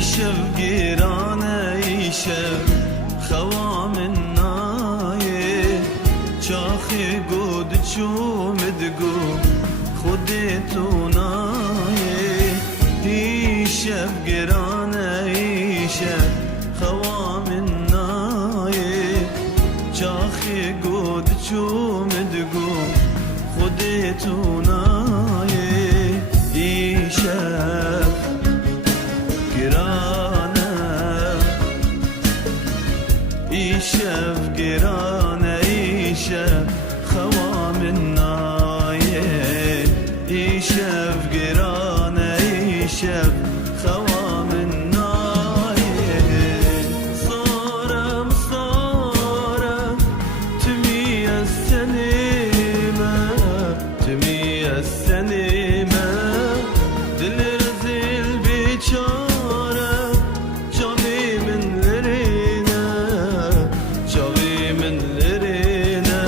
شب گیرانه شب خوام نایه چاخی گود چومدگو خودتو نایه ای شب گیرانه شب خوام نایه چاخی گود چومدگو خودتو نایه ای شب گرانه ای شب گرانه ای شب خوام نایه ای شب گرانه ای شب خوام نایه صارم صارم تمی از سنیمه تمی از سنیمه دل رزیل بیچاره جاوی من لرینه جاوی من لرینه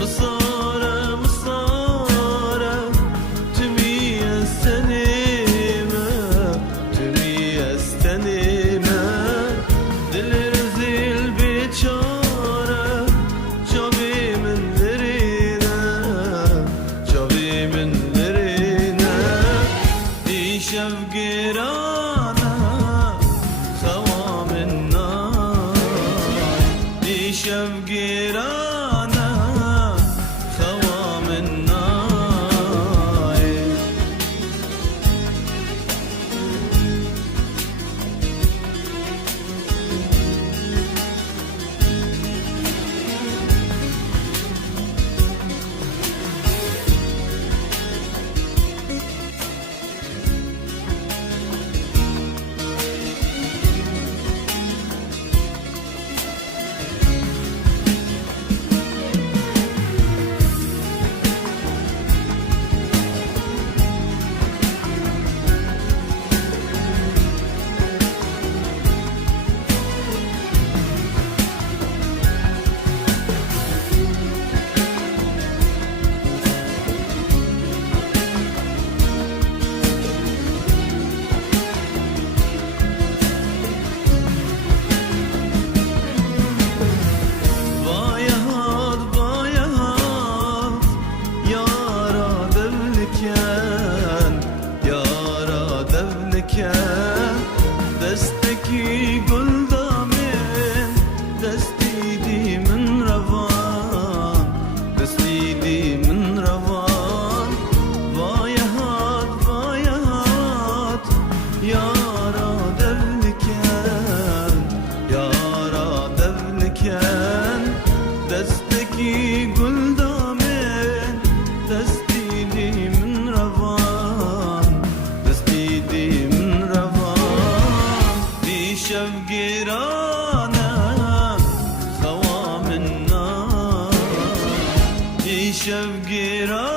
مصاره مصاره تمی از سنیمه تمی از سنیمه دل رزیل بیچاره جاوی من لرینه جاوی من لرینه ای شب گرانه خوام نای ای شب گرانه خوام نای دستکی گل دامن دستی دی من روان دستی دی من روان وایهات یارا دلکن یارا دلکن دستکی گل دامن دستی دی من روان دستی دی من روان شب گرانه خوام نای ای شب گرانه